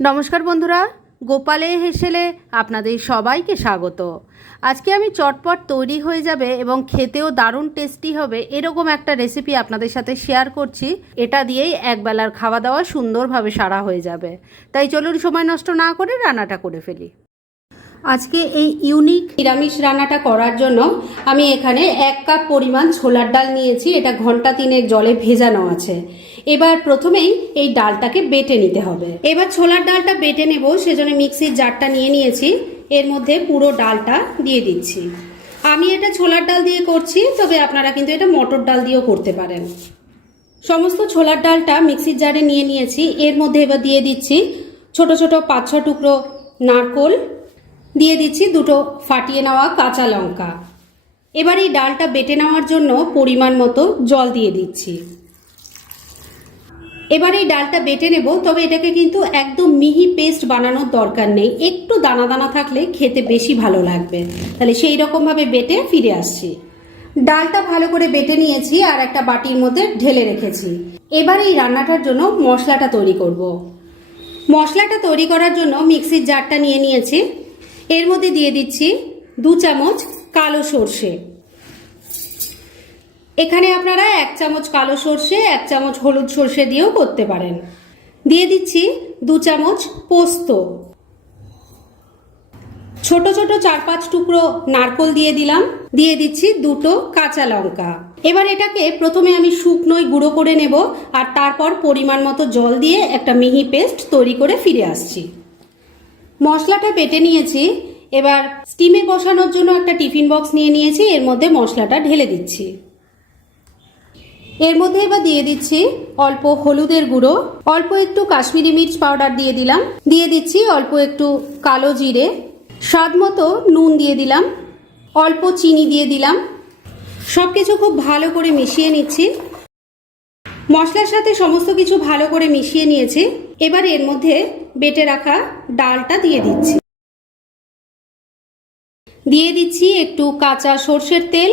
নমস্কার বন্ধুরা, গোপালে হেসেলে আপনাদের সবাইকে স্বাগত। আজকে আমি চটপট তৈরি হয়ে যাবে এবং খেতেও দারুণ টেস্টি হবে এরকম একটা রেসিপি আপনাদের সাথে শেয়ার করছি। এটা দিয়েই একবেলার খাওয়া দাওয়া সুন্দরভাবে সারা হয়ে যাবে। তাই চলুন সময় নষ্ট না করে রান্নাটা করে ফেলি। আজকে এই ইউনিক নিরামিষ রান্নাটা করার জন্য আমি এখানে এক কাপ পরিমাণ ছোলার ডাল নিয়েছি। এটা ঘণ্টা তিনেক জলে ভেজানো আছে। এবার প্রথমেই এই ডালটাকে বেটে নিতে হবে। এবার ছোলার ডালটা বেটে নেব, সেজন্য মিক্সির জারটা নিয়ে নিয়েছি। এর মধ্যে পুরো ডালটা দিয়ে দিচ্ছি। আমি এটা ছোলার ডাল দিয়ে করছি, তবে আপনারা কিন্তু এটা মটর ডাল দিয়েও করতে পারেন। সমস্ত ছোলার ডালটা মিক্সির জারে নিয়ে নিয়েছি। এর মধ্যে এবার দিয়ে দিচ্ছি ছোট ছোট পাঁচ ছ টুকরো নারকোল, দিয়ে দিচ্ছি দুটো ফাটিয়ে নেওয়া কাঁচা লঙ্কা। এবার এই ডালটা বেটে নেওয়ার জন্য পরিমাণ মতো জল দিয়ে দিচ্ছি। এবার এই ডালটা বেটে নেব, তবে এটাকে কিন্তু একদম মিহি পেস্ট বানানোর দরকার নেই। একটু দানা দানা থাকলে খেতে বেশি ভালো লাগবে। তাহলে সেই রকমভাবে বেটে ফিরে আসছি। ডালটা ভালো করে বেটে নিয়েছি আর একটা বাটির মধ্যে ঢেলে রেখেছি। এবার এই রান্নাটার জন্য মশলাটা তৈরি করব। মশলাটা তৈরি করার জন্য মিক্সির জারটা নিয়ে নিয়েছি। এর মধ্যে দিয়ে দিচ্ছি দু চামচ কালো সর্ষে। এখানে আপনারা এক চামচ কালো সর্ষে, এক চামচ হলুদ সর্ষে দিয়েও করতে পারেন। দিয়ে দিচ্ছি দু চামচ পোস্ত। ছোট ছোট চার পাঁচ টুকরো নারকোল দিয়ে দিলাম। দিয়ে দিচ্ছি দুটো কাঁচা লঙ্কা। এবার এটাকে প্রথমে আমি শুকনোই গুঁড়ো করে নেব আর তারপর পরিমাণ মতো জল দিয়ে একটা মিহি পেস্ট তৈরি করে ফিরে আসছি। মশলাটা বেটে নিয়েছি। এবার স্টিমে বসানোর জন্য একটা টিফিন বক্স নিয়ে নিয়েছি। এর মধ্যে মশলাটা ঢেলে দিচ্ছি। এর মধ্যে এবার দিয়ে দিচ্ছি অল্প হলুদের গুঁড়ো, অল্প একটু কাশ্মীরি মির্চ পাউডার দিয়ে দিলাম। দিয়ে দিচ্ছি অল্প একটু কালো জিরে, স্বাদ মতো নুন দিয়ে দিলাম, অল্প চিনি দিয়ে দিলাম। সব কিছু খুব ভালো করে মিশিয়ে নিচ্ছি। মশলার সাথে সমস্ত কিছু ভালো করে মিশিয়ে নিয়েছি। এবার এর মধ্যে বেটে রাখা ডালটা দিয়ে দিচ্ছি। দিয়ে দিচ্ছি একটু কাঁচা সর্ষের তেল।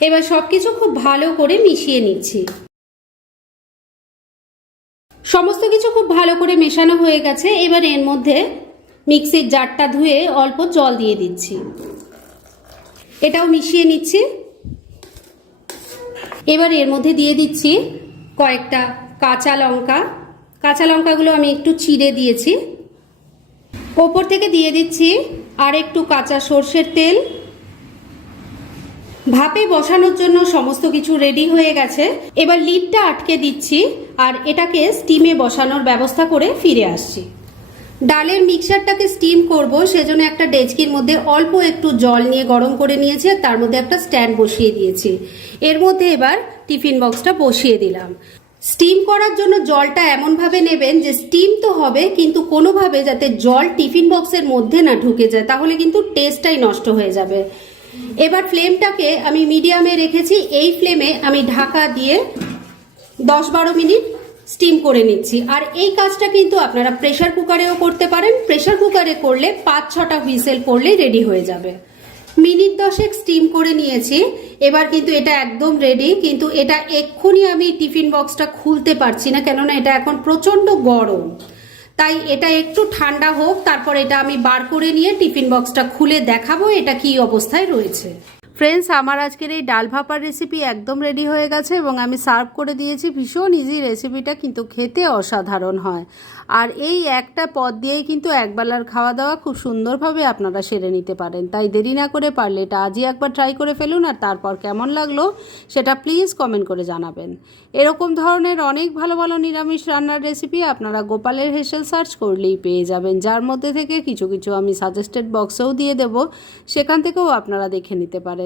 এবার সব কিছু খুব ভালো করে মিশিয়ে নিচ্ছি। সমস্ত কিছু খুব ভালো করে মেশানো হয়ে গেছে। এবার এর মধ্যে মিক্সির জারটা ধুয়ে অল্প জল দিয়ে দিচ্ছি। এটাও মিশিয়ে নিচ্ছি। এবার এর মধ্যে দিয়ে দিচ্ছি কয়েকটা কাঁচা লঙ্কা। কাঁচা লঙ্কাগুলো আমি একটু চিড়ে দিয়েছি। ওপর থেকে দিয়ে দিচ্ছি আর একটু কাঁচা সর্ষের তেল। ভাপে বসানোর জন্য সমস্ত কিছু রেডি হয়ে গেছে। এবার লিডটা আটকে দিচ্ছি আর এটাকে স্টিমে বসানোর ব্যবস্থা করে ফিরে আসছি। ডালের মিক্সারটাকে স্টিম করব, সেজন্য একটা ডেচকির মধ্যে অল্প একটু জল নিয়ে গরম করে নিয়েছি তার মধ্যে একটা স্ট্যান্ড বসিয়ে দিয়েছি। এর মধ্যে এবার টিফিন বক্সটা বসিয়ে দিলাম। স্টিম করার জন্য জলটা এমনভাবে নেবেন যে স্টিম তো হবে, কিন্তু কোনোভাবে যাতে জল টিফিন বক্সের মধ্যে না ঢুকে যায়, তাহলে কিন্তু টেস্টটাই নষ্ট হয়ে যাবে। এবার ফ্লেমটাকে আমি মিডিয়ামে রেখেছি, এই ফ্লেমে আমি ঢাকা দিয়ে দশ বারো মিনিট স্টিম করে নিচ্ছি। আর এই কাজটা কিন্তু আপনারা প্রেশার কুকারেও করতে পারেন। প্রেশার কুকারে করলে পাঁচ ছটা হুইসেল করলেই রেডি হয়ে যাবে। মিনিট দশেক স্টিম করে নিয়েছি। এবার কিন্তু এটা একদম রেডি, কিন্তু এটা এক্ষুনি আমি টিফিন বক্সটা খুলতে পারছি না, কেননা এটা এখন প্রচণ্ড গরম। তাই এটা একটু ঠান্ডা হোক, তারপর এটা আমি বার করে নিয়ে টিফিন বক্সটা খুলে দেখাবো, এটা কি অবস্থায় রয়েছে। ফ্রেন্ডস আমার আজকের এই ডাল ভাপার রেসিপি একদম রেডি হয়ে গেছে এবং আমি সার্ভ করে দিয়েছি। ভীষণ ইজি রেসিপিটা কিন্তু খেতে অসাধারণ হয়। আর এই একটা পদ দিয়েই কিন্তু একবেলার খাওয়া দাওয়া খুব সুন্দরভাবে আপনারা সেরে নিতে পারেন। তাই দেরি না করে পারলে এটা আজই একবার ট্রাই করে ফেলুন আর তারপর কেমন লাগল সেটা প্লিজ কমেন্ট করে জানাবেন। এরকম ধরনের অনেক ভালো ভালো নিরামিষ রান্নার রেসিপি আপনারা গোপালের হেসেল সার্চ করলেই পেয়ে যাবেন। যার মধ্যে থেকে কিছু কিছু আমি সাজেস্টেড বক্সেও দিয়ে দেব। সেখান থেকেও আপনারা দেখে নিতে পারেন।